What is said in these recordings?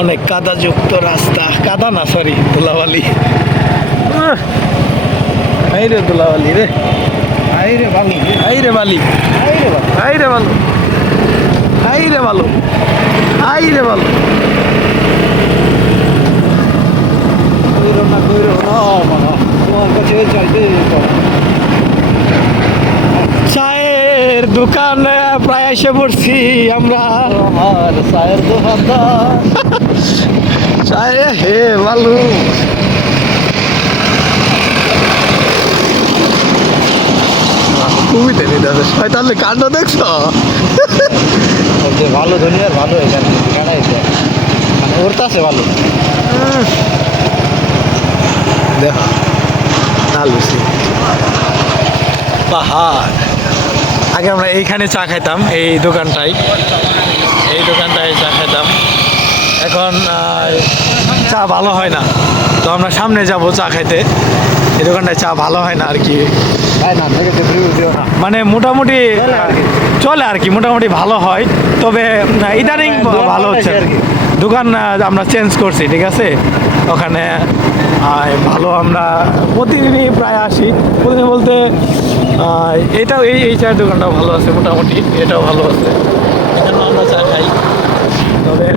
অনেক কাদাযুক্ত রাস্তা, কাদা না সরি ধুলাবালি। এই রে ধুলাবালি রে, আই রে বালি, এই রে বালি, আই রে বালি। এই রে ভালো, এই রে ভালো, এই রে ভালো। কইরো না মামা, তোমার কাছে চাইতে চায়ের দোকানে প্রায় এসে পড়ছি আমরা। আমার চায়ের দোকানদার। চায়ে হে ভালো। খুবই তেনি দাদা শয়তানের কাণ্ড দেখছো? যে ভালো ধনিয়ার ভালো এখানে কানাইছে, মানে উড়তাছে ভালো। দেখো নালুসি পাহাড়। আগে আমরা এইখানে চা খাইতাম, এই দোকানটায়, এই দোকানটায় চা খাইতাম। এখন চা ভালো হয় না, তো আমরা সামনে যাব চা খাইতে। এই দোকানটায় চা ভালো হয় না আর কি, তাই না, নেগেটিভ রিভিউ দিও না। মানে মোটামুটি চলে আর কি, মোটামুটি ভালো হয়। তবে ইদানিং ভালো হচ্ছে আর কি। দোকান আমরা চেঞ্জ করছি, ঠিক আছে। ওখানে ভালো আমরা প্রতিদিনই প্রায় আসি। প্রতিদিন বলতে এটাও এই চায়ের দোকানটাও ভালো আছে মোটামুটি, এটাও ভালো আছে, এখানেও আমরা চা খাই। তবে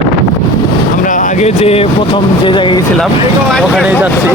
আমরা আগে যে প্রথম যে জায়গায় গেছিলাম ওখানেই যাচ্ছি।